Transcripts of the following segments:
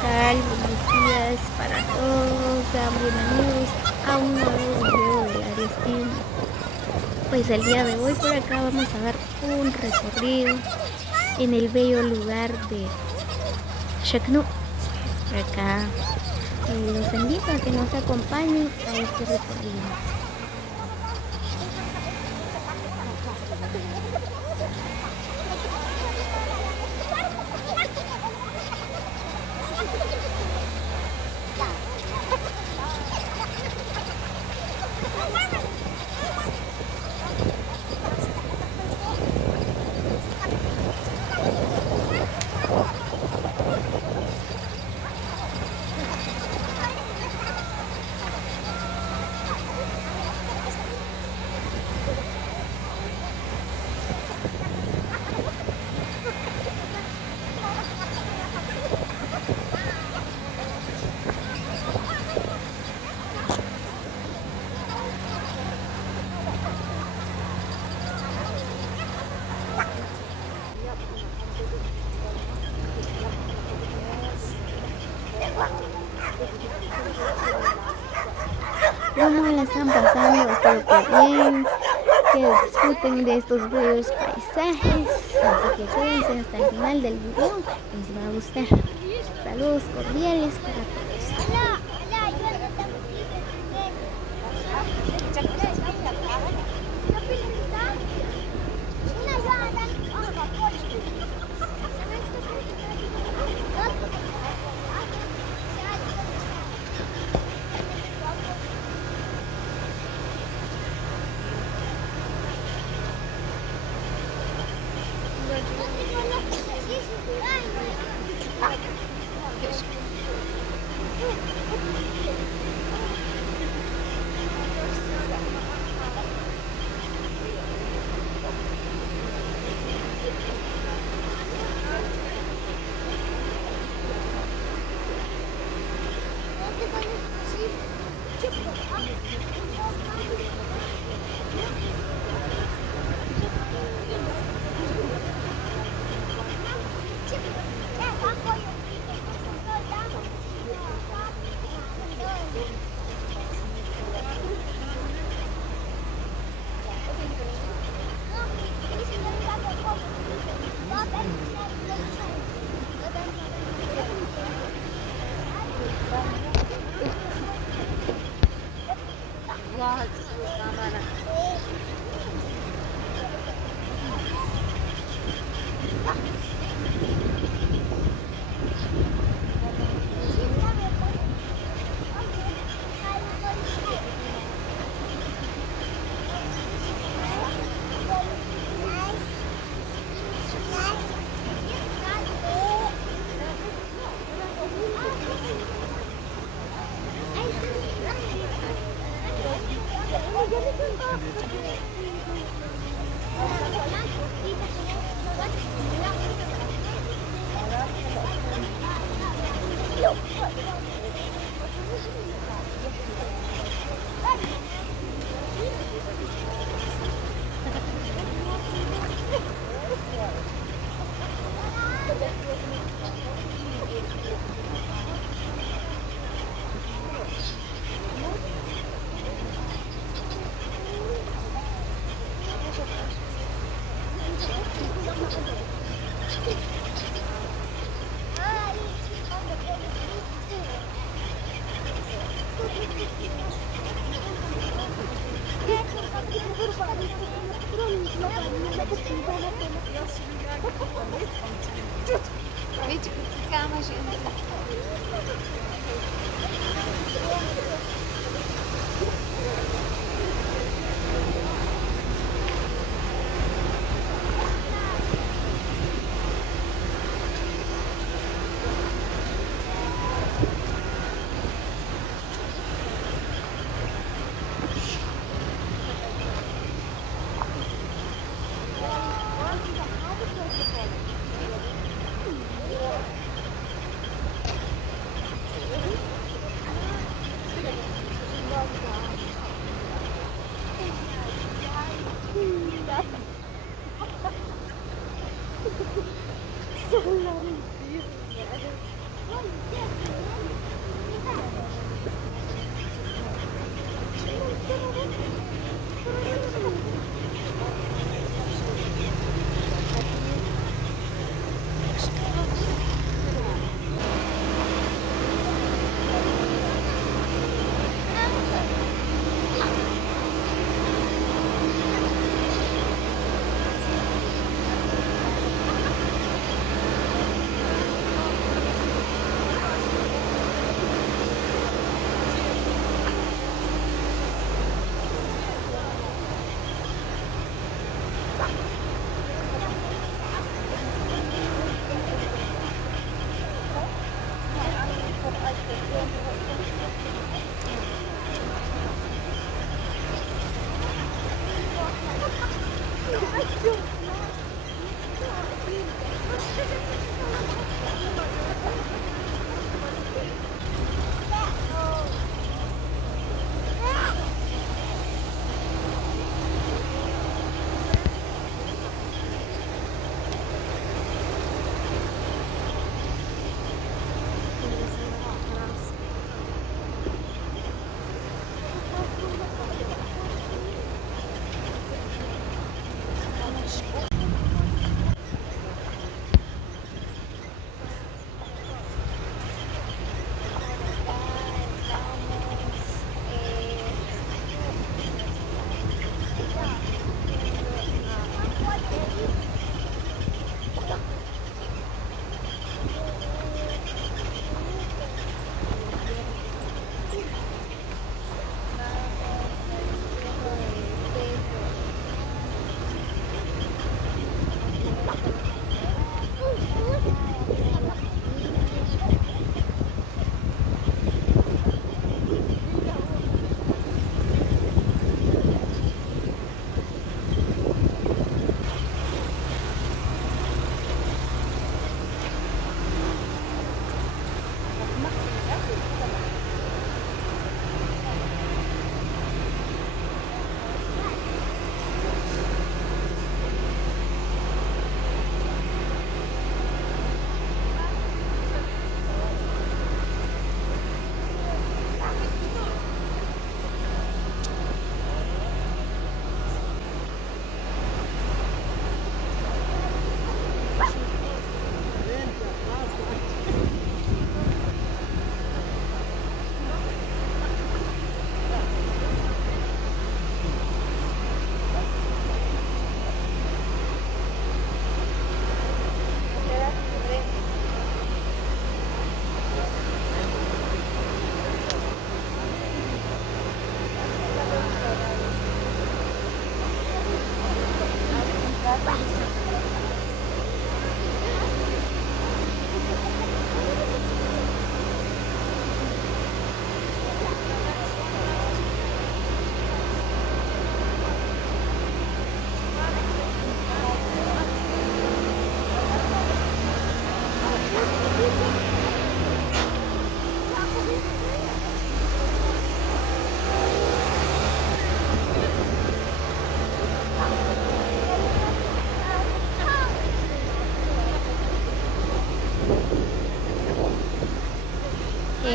tal? Buenos días para todos, sean bienvenidos a un nuevo video del área STEAM. Pues el día de hoy por acá vamos a dar un recorrido en el bello lugar de Shaknu. Pues por acá los invito a que nos acompañen a este recorrido. ¿Cómo la están pasando? Espero que bien, que disfruten de estos bellos paisajes. Así que quédense hasta el final del video, les va a gustar. Saludos cordiales para todos.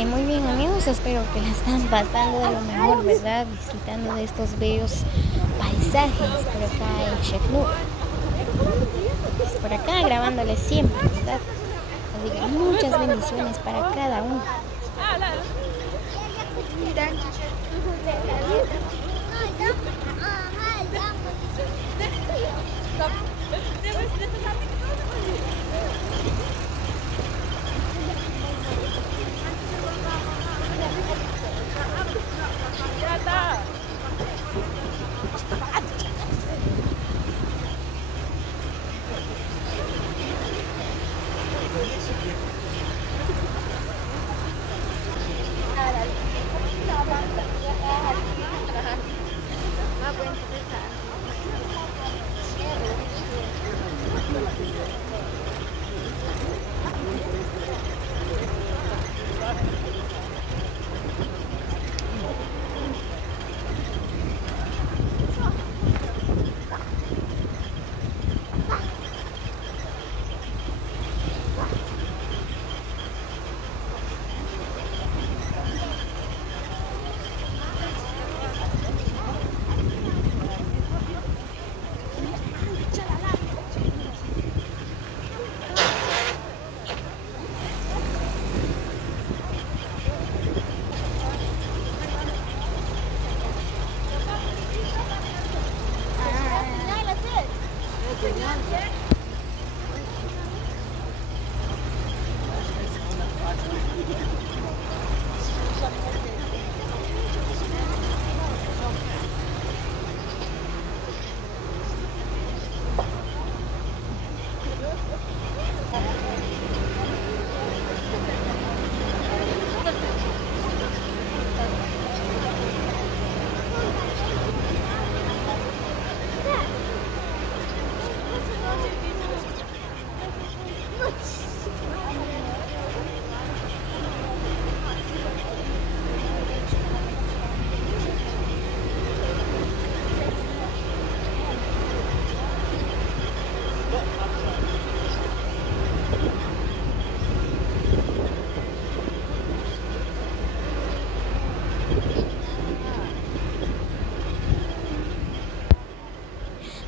Muy bien amigos, espero que la están pasando de lo mejor, ¿verdad? Disfrutando de estos bellos paisajes por acá en Chacnú. Pues por acá grabándoles siempre, ¿verdad? Así que muchas bendiciones para cada uno.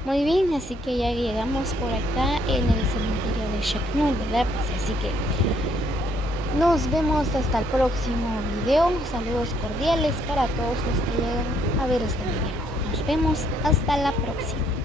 Muy bien, así que ya llegamos por acá en el cementerio de Chacnú, ¿verdad? Pues así que nos vemos hasta el próximo video. Saludos cordiales para todos los que llegan a ver este video. Nos vemos hasta la próxima.